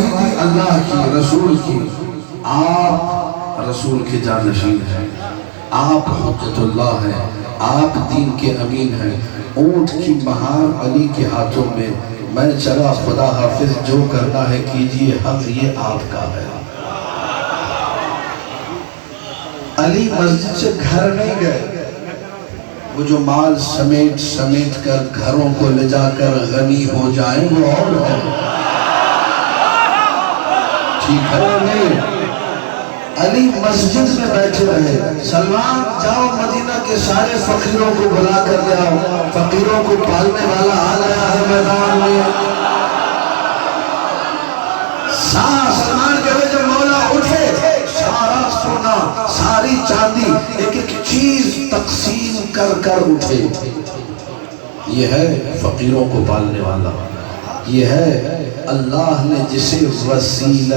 گواہی دی اللہ کی، رسول کی، آپ رسول کے جانشین ہیں، آپ حجت اللہ ہیں، آپ دین کے امین ہیں۔ اونٹ کی مہار علی کے ہاتھوں میں، میں چلا خدا حافظ، جو کرنا ہے کیجئے، حق یہ آپ کا ہے۔ علی مسجد سے گھر نہیں گئے، وہ جو مال سمیٹ سمیٹ کر گھروں کو لے جا کر غنی ہو جائیں وہ اور ہے، ٹھیک ہے نہیں؟ علی مسجد میں بیٹھے رہے۔ سلمان جاؤ مدینہ کے سارے فقیروں کو بلا کر لے آؤ، فقیروں کو پالنے والا آ گیا ہے میدان میں۔ سلمان کہے جب مولا اٹھے، سارا سونا ساری چاندی ایک ایک چیز تقسیم کر کر اٹھے۔ یہ ہے فقیروں کو پالنے والا، یہ ہے اللہ نے جسے وسیلہ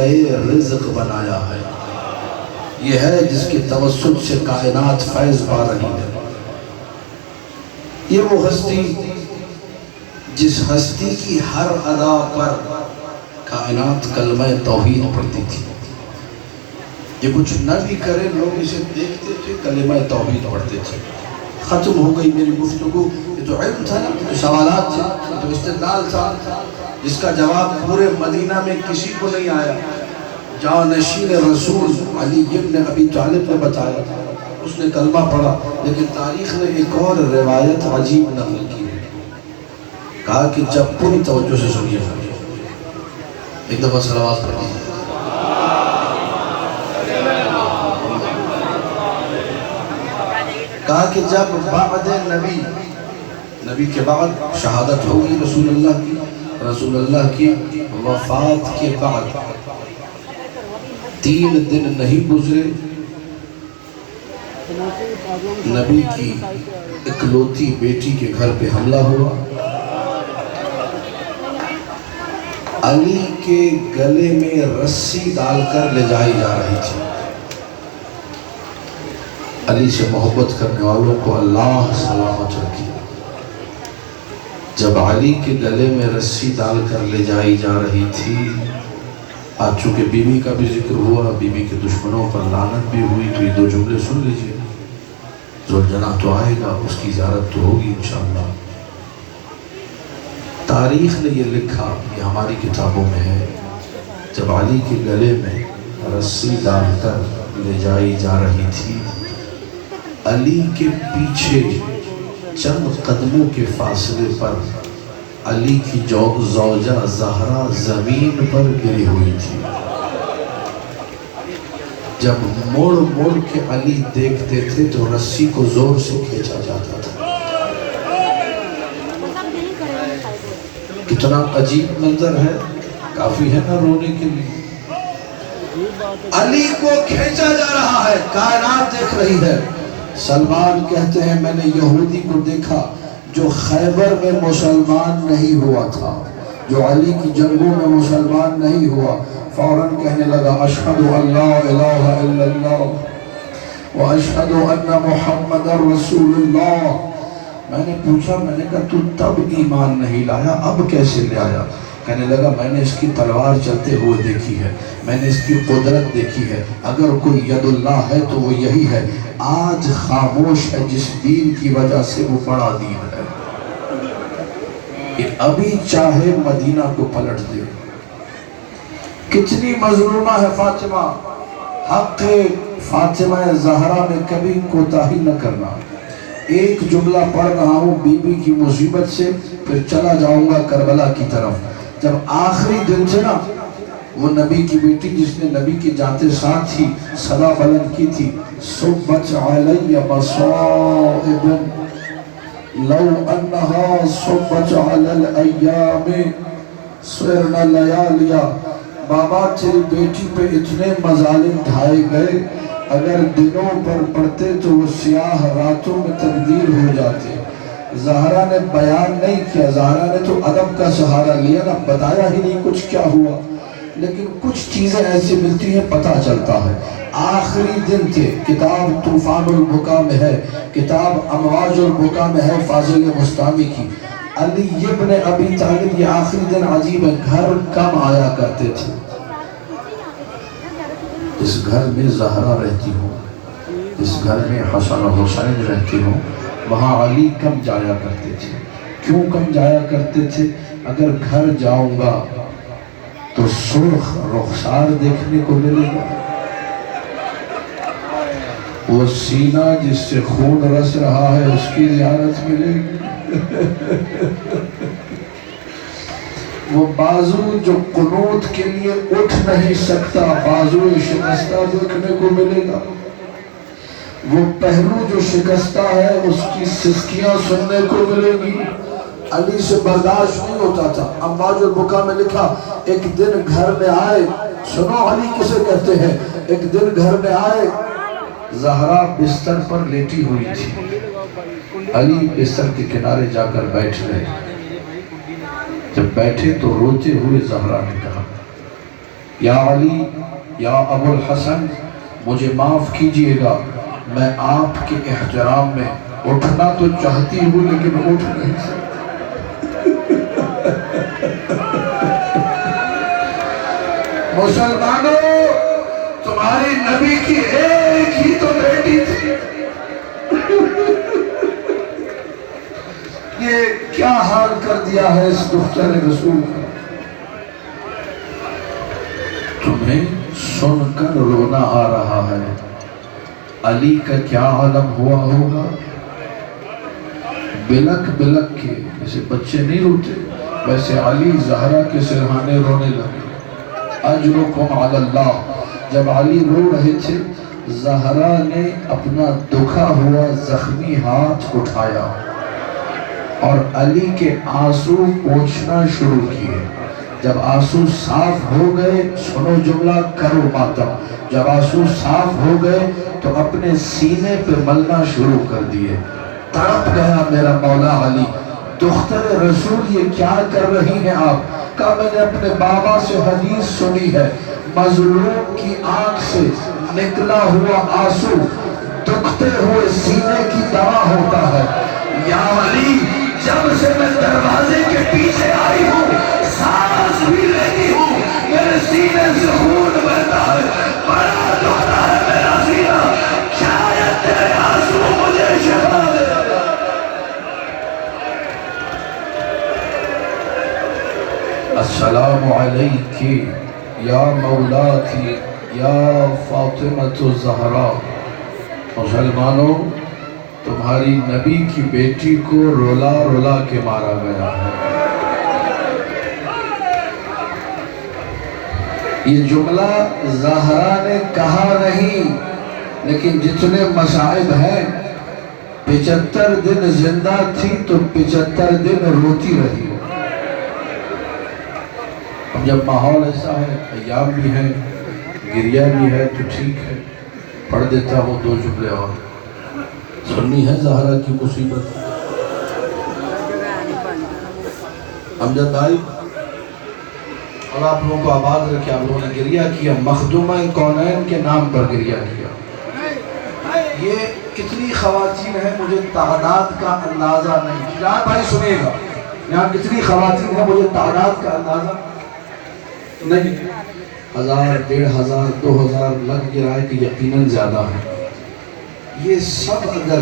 رزق بنایا ہے، یہ ہے جس کے توسط سے کائنات فیض پا رہی ہے۔ یہ وہ ہستی جس ہستی کی ہر ادا پر کائنات کلمہ توحید پڑھتی تھی۔ یہ کچھ نہ بھی کرے، لوگ اسے دیکھتے تھے، کلمہ توحید پڑھتے تھے۔ ختم ہو گئی میری گفتگو۔ یہ تو علم تھا نا، تو سوالات تھے، تو استدلال تھا، جس کا جواب پورے مدینہ میں کسی کو نہیں آیا۔ جانشین رسول علی ابن ابی طالب نے بتایا، اس نے کلمہ پڑھا، لیکن تاریخ نے ایک اور روایت عجیب نقل کی ہے۔ کہا کہ جب پوری توجہ سے سنیے، ایک دفعہ صلوات پڑھ دیجیے۔ کہا کہ جب بعد نبی کے بعد شہادت ہوگی رسول اللہ کی وفات کے بعد 3 دن نہیں گزرے، نبی کی اکلوتی بیٹی کے گھر پہ حملہ ہوا، علی کے گلے میں رسی ڈال کر لے جائی جا رہی تھی۔ علی سے محبت کرنے والوں کو اللہ سلامت رکھے۔ جب علی کے گلے میں رسی ڈال کر لے جائی جا رہی تھی، آج چونکہ بی بی کا بھی ذکر ہوا، بی بی کے دشمنوں پر لعنت بھی ہوئی، تو یہ 2 جملے سن لیجئے۔ ذوالجناح تو آئے گا، اس کی زیارت تو ہوگی انشاءاللہ۔ تاریخ نے یہ لکھا، یہ ہماری کتابوں میں ہے، جب علی کے گلے میں رسی ڈال کر لے جائی جا رہی تھی، علی کے پیچھے چند قدموں کے فاصلے پر علی کی زوجہ زہرا زمین پر گری ہوئی تھی۔ جب موڑ موڑ کے علی دیکھتے تھے تو رسی کو زور سے کھینچا جاتا تھا۔ کتنا عجیب منظر ہے، کافی ہے نا رونے کے لیے۔ علی کو کھینچا جا رہا ہے، کائنات دیکھ رہی ہے۔ سلمان کہتے ہیں میں نے یہودی کو دیکھا جو خیبر میں مسلمان نہیں ہوا تھا، جو علی کی جنگوں میں مسلمان نہیں ہوا، فوراً کہنے لگا اشہد ان لا الہ الا اللہ واشہد ان محمد رسول اللہ۔ میں نے پوچھا، میں نے کہا تو تب ایمان نہیں لایا، اب کیسے لے آیا؟ کہنے لگا میں نے اس کی تلوار چلتے ہوئے دیکھی ہے، میں نے اس کی قدرت دیکھی ہے، اگر کوئی ید اللہ ہے تو وہ یہی ہے۔ آج خاموش ہے جس دین کی وجہ سے وہ بڑا دین ہے، کہ ابھی چاہے مدینہ کو پلٹ دے۔ کتنی مظلومہ ہے فاطمہ، حق فاطمہ زہرا میں کبھی کوتاہی نہ کرنا۔ ایک جملہ پڑھ رہا ہوں بی بی کی مصیبت سے، پھر چلا جاؤں گا کربلا کی طرف۔ جب آخری دن سے نا، وہ نبی کی بیٹی جس نے نبی کے جاتے ساتھ ہی صدا بلند کی تھی، صبت علی مصائب لو انہا صبت علی الایام سرنا لیالیا۔ بابا تیری بیٹی پہ اتنے مظالم ڈھائے گئے، اگر دنوں پر پڑھتے تو وہ سیاہ راتوں میں تبدیل ہو جاتے۔ زہرا نے بیان نہیں کیا، زہرا نے تو ادب کا سہارا لیا نا، بتایا ہی نہیں کچھ کیا ہوا، لیکن کچھ چیزیں ایسی ملتی ہیں پتہ چلتا ہے۔ آخری دن تھے، کتاب طوفان البکا میں ہے، کتاب امواج البکا میں ہے فاضل مستامی کی۔ علی ابن ابی طالب، یہ آخری دن عجیب ہے، گھر کم آیا کرتے تھے، اس گھر میں زہرا رہتی ہوں، اس گھر میں حسن و حسین رہتے ہوں، وہاں علی کم جایا کرتے تھے۔ کیوں کم جایا کرتے تھے؟ اگر گھر جاؤں گا تو سرخ رخسار دیکھنے کو ملے گا، وہ سینہ جس سے خون رس رہا ہے اس کی زیارت ملے گی، وہ بازو جو قنوت کے لیے اٹھ نہیں سکتا بازو شکستہ دیکھنے کو ملے گا، وہ پہلو جو شکستہ ہے اس کی سسکیاں سننے کو ملے گی۔ علی سے برداشت نہیں ہوتا تھا۔ امواج البکا میں لکھا ایک دن گھر میں آئے، سنو علی کسے کہتے ہیں، ایک دن گھر میں آئے، زہرا بستر پر لیٹی ہوئی تھی، علی بستر کے کنارے جا کر بیٹھ گئے۔ جب بیٹھے تو روتے ہوئے زہرا نے کہا یا علی یا ابو الحسن مجھے معاف کیجئے گا، میں آپ کے احترام میں اٹھنا تو چاہتی ہوں لیکن اٹھ نہیں سکتی۔ مسلمانوں تمہاری نبی کی ایک ہی تو بیٹی تھی، یہ کیا حال کر دیا ہے اس دختر رسول کا۔ تمہیں سن کر رونا آ رہا ہے، علی کا کیا عالم ہوا ہوگا؟ بلک بلک کے، جیسے بچے نہیں روتے ویسے علی زہرا کے سرہانے رونے لگے۔ اجرکم علی اللہ، جب علی رو رہے تھے زہرا نے اپنا دکھا ہوا زخمی ہاتھ اٹھایا اور علی کے آنسو پوچھنا شروع کیے۔ جب آنسو صاف ہو گئے، سنو جملہ کرو ماتم، جب آنسو صاف ہو گئے تو اپنے سینے پہ ملنا شروع کر دیے۔ تڑپ گیا میرا مولا علی، دختر رسول یہ کیا کر رہی ہیں آپ؟ کہا میں نے اپنے بابا سے حدیث سنی ہے، مظلوم کی آنکھ سے نکلا ہوا آنسو دکھتے ہوئے سینے کی دوا ہوتا ہے۔ یا علی جب سے میں دروازے کے پیچھے آئی ہوں سانس بھی لیتی ہوں میرے سینے سے خون بہتا ہے، بڑا دکھتا ہے میرا سینہ، شاید تیرے آنسو مجھے شفا دے۔ السلام علیکی یا مولاتی یا فاطمۃ الزہرا۔ مسلمانوں تمہاری نبی کی بیٹی کو رولا رولا کے مارا گیا ہے۔ یہ جملہ زہرا نے کہا نہیں، لیکن جتنے مصائب ہیں 75 دن زندہ تھی تو 75 دن روتی رہی۔ اب جب ماحول ایسا ہے، ایام بھی ہے، گریہ بھی ہے تو ٹھیک ہے، پڑھ دیتا ہوں 2 جملے اور۔ سننی ہے زہرا کی مصیبت؟ امجد بھائی اور آپ لوگوں کو آباد رکھے، آپ لوگوں نے گریہ کیا، مخدومہ کونین کے نام پر گریہ کیا۔ یہ کتنی خواتین ہیں مجھے تعداد کا اندازہ نہیں، شجاعت بھائی سنیے گا، یہاں کتنی خواتین ہیں مجھے تعداد کا اندازہ نہیں، 1000 1500 2000 لگ گیا ہے کہ یقیناً زیادہ ہے۔ یہ سب اگر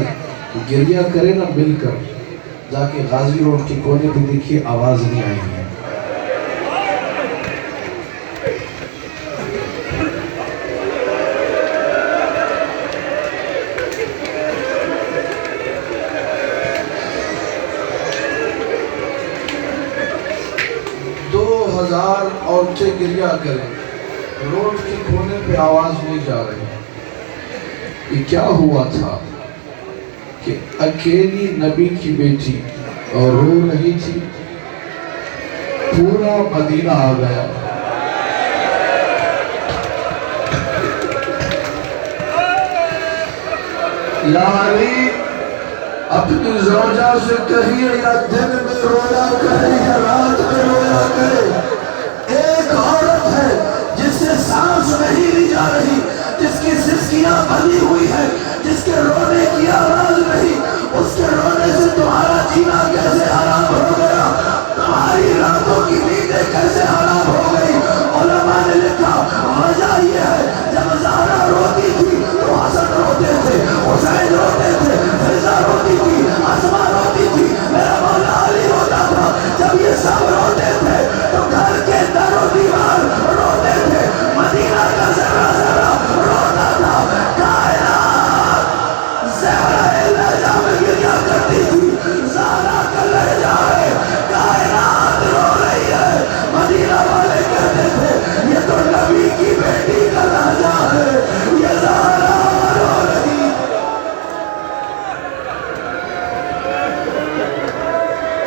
گریہ کرے نا مل کر، جا کے غازی روڈ کے کونے پہ دیکھیے آواز نہیں آئے گی۔ عورتیں گریہ کریں، روڈ کے کونے پہ آواز نہیں جا رہی۔ یہ کیا ہوا تھا کہ اکیلی نبی کی بیٹی اور رو رہی تھی، پورا مدینہ آ گیا۔ یا علی اپنی زوجہ سے کہیے یا دن میں رویا کرے یا رات میں رویا کرے، ایک عورت ہے جس سے سانس نہیں لی جا رہی، جس کی سسکیاں بھری ہوئی ہے، جس کے رونے کی آواز نہیں، اس کے رونے سے تمہارا جینا کیسے حرام ہو گیا، تمہاری راتوں کی نیندیں کیسے حرام ہو گئی۔ علماء نے لکھا وجہ یہ ہے جب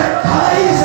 28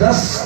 10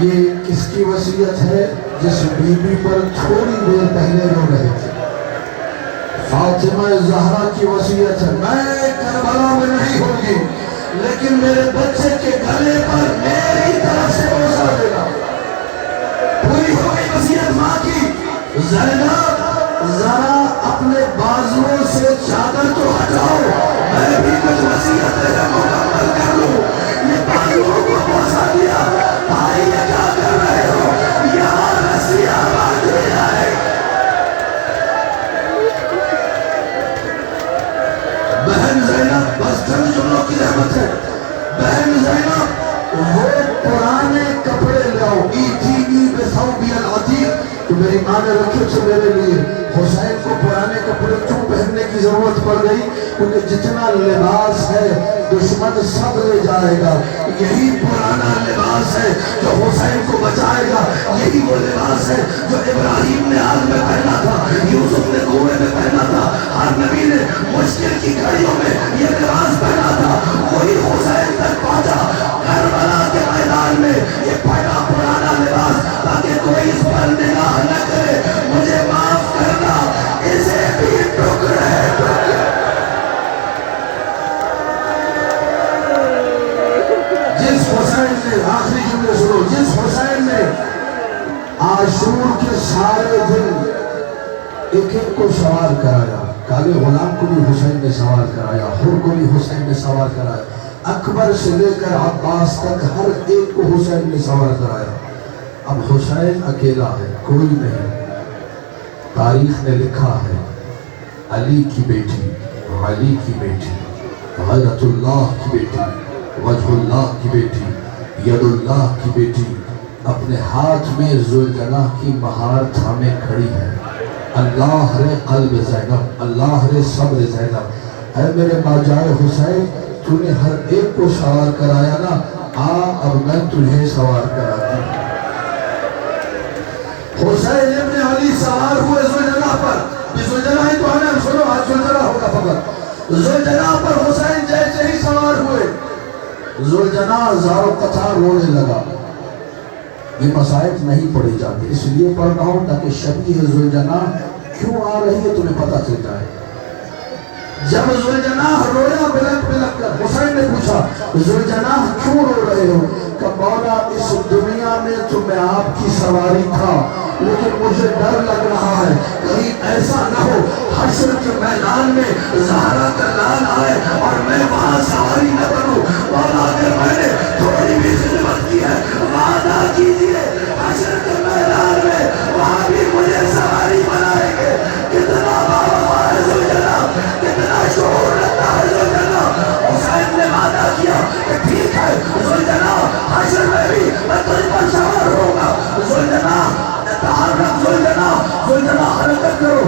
یہ کس کی وصیت ہے؟ جس بی بی پر تھوڑی دیر پہلے رو رہے تھے، فاطمہ زہرا کی وصیت ہے، میں کربلا میں نہیں ہوگی لیکن میرے بچے کے گلے پر میری طرف سے بوسہ دینا۔ پوری ہو گئی وصیت ماں کی۔ زینب ذرا اپنے بازوؤں سے چادر تو ہٹاؤ، میں بھی کچھ وصیتیں مکمل کر لوں۔ یہ بازوؤں کو بوسہ دیا، بھائی یہ کیا کر رہے ہو؟ یہاں رسیاں باندھ دیا ہے۔ بہن زینب، بس چند جملوں کی رحمت ہے، بہن زینب وہ پرانے کپڑے لاؤ، ایتینی بثوبی العتیق، تو میری ماں نے رکھے تھے میرے لیے۔ حسین کو پرانے کپڑے کیوں پہننے کی ضرورت پڑ گئی؟ کیونکہ جتنا لباس ہے دشمن سب لے جائے گا، یہی پرانا لباس ہے جو حسین کو بچائے گا، یہی وہ لباس ہے جو ابراہیم نے آگ میں پہنا تھا، یوسف نے کنویں میں پہنا تھا، ہر نبی نے مشکل کی گھڑیوں میں یہ لباس پہنا تھا، وہی حسین تک پہنچا کربلا کے میدان میں، یہ پہنا پرانا لباس، تاکہ کوئی اس پر نگاہ نہ کرے، مجھے معاف کرنا، اسے بھی ٹکڑے ٹکڑے۔ جس حسین نے، آخری جملے سنو، جس حسین نے عاشور کے سارے دن ایک ایک کو سوار کرایا، کالے غلام کو بھی حسین نے سوار کرایا، حر کو بھی حسین نے سوار کرایا، اکبر سے لے کر عباس تک ہر ایک کو حسین نے سوار کرایا۔ اب حسین اکیلا ہے، کوئی نہیں۔ تاریخ نے لکھا ہے علی کی بیٹی، علی کی بیٹی، غیرت اللہ کی بیٹی، وجہ اللہ کی بیٹی، ید اللہ کی بیٹی اپنے ہاتھ میں ذوالجناح کی مہار تھامے کھڑی ہے۔ اللہ رے قلب زینب، اللہ رے صبر زینب، اے میرے ماجائے حسین، تو نے ہر ایک کو سوار کرایا نا، اب میں تجھے سوار کراتی ہوں۔ حسین ابن علی سوار ہوئے ذوالجناح پر، یہ ذوالجناح ہی تو ہے نا، سنو آج ذوالجناح ہوگا فقط، ذوالجناح پر حسین جیسے ہی سوار ہوئے، ذوالجناح زار و قطار رونے لگا۔ یہ مصائب نہیں پڑھی جاتی، اس لیے پڑھ رہا ہوں تاکہ شبیہ ذوالجناح کیوں آ رہی ہے تمہیں پتہ چل جائے۔ جب ذوالجناح رویا بلک بلک کر، حسین نے پوچھا ذوالجناح کیوں رو رہے ہو؟ کہ مولا اس دنیا میں تو میں آپ کی سواری تھا، لیکن مجھے ڈر لگ رہا ہے کہیں ایسا نہ ہو حشر کے میدان میں زہرا کا لال آئے اور میں وہاں سواری نہ بنوں۔ مولا اگر میں نے تھوڑی بھی خدمت کی ہے وعدہ کیجئے حشر کے میدان میں وہاں بھی مجھے سواری بنائیں گے۔ کتنا باوفا ہے ذوالجناح، کتنا شعور رکھتا ہے ذوالجناح۔ حسین نے وعدہ کیا کہ ٹھیک ہے ذوالجناح، حشر میں بھی میں تجھ پر سوار ہوگا۔ ذوالجناح تحرک، ذوالجناح حرکت کرو،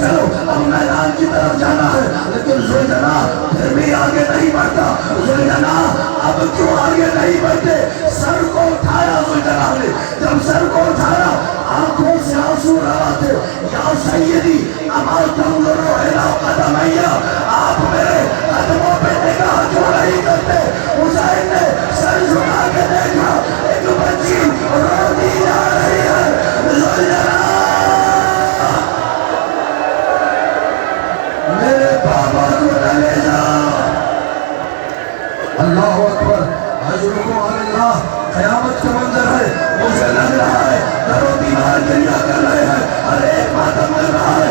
چلو اب میدان کی طرف جانا ہے، لیکن ذوالجناح پھر بھی آگے نہیں بڑھتا۔ ذوالجناح اب کیوں آگے نہیں بڑھتے؟ سر کو اٹھایا ذوالجناح نے، جب سر کو اٹھایا آنکھوں سے آنسو روا تھے۔ یا سیدی اما تنظروا الی قدمی، آپ میرے قدموں پہ نگاہ کیوں نہیں کرتے؟ حسین نے سر جھکا کے دیکھا، ایک بچی رو دی جا رہی ہے۔ ذوالجناح میرے بابا کو نہ لے جا۔ اللہ اکبر، اجرکم علی اللہ، قیامت کا منظر ہے، مجھے لگ رہا ہے در و دیوار گریہ کر رہے ہیں، ہر ایک ماتم کر رہا ہے۔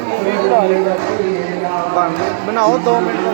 ਮੂਵੀ ਬਣਾ ਰਹੇ ਬਣਾਓ 2 ਮਿੰਟ ਦਾ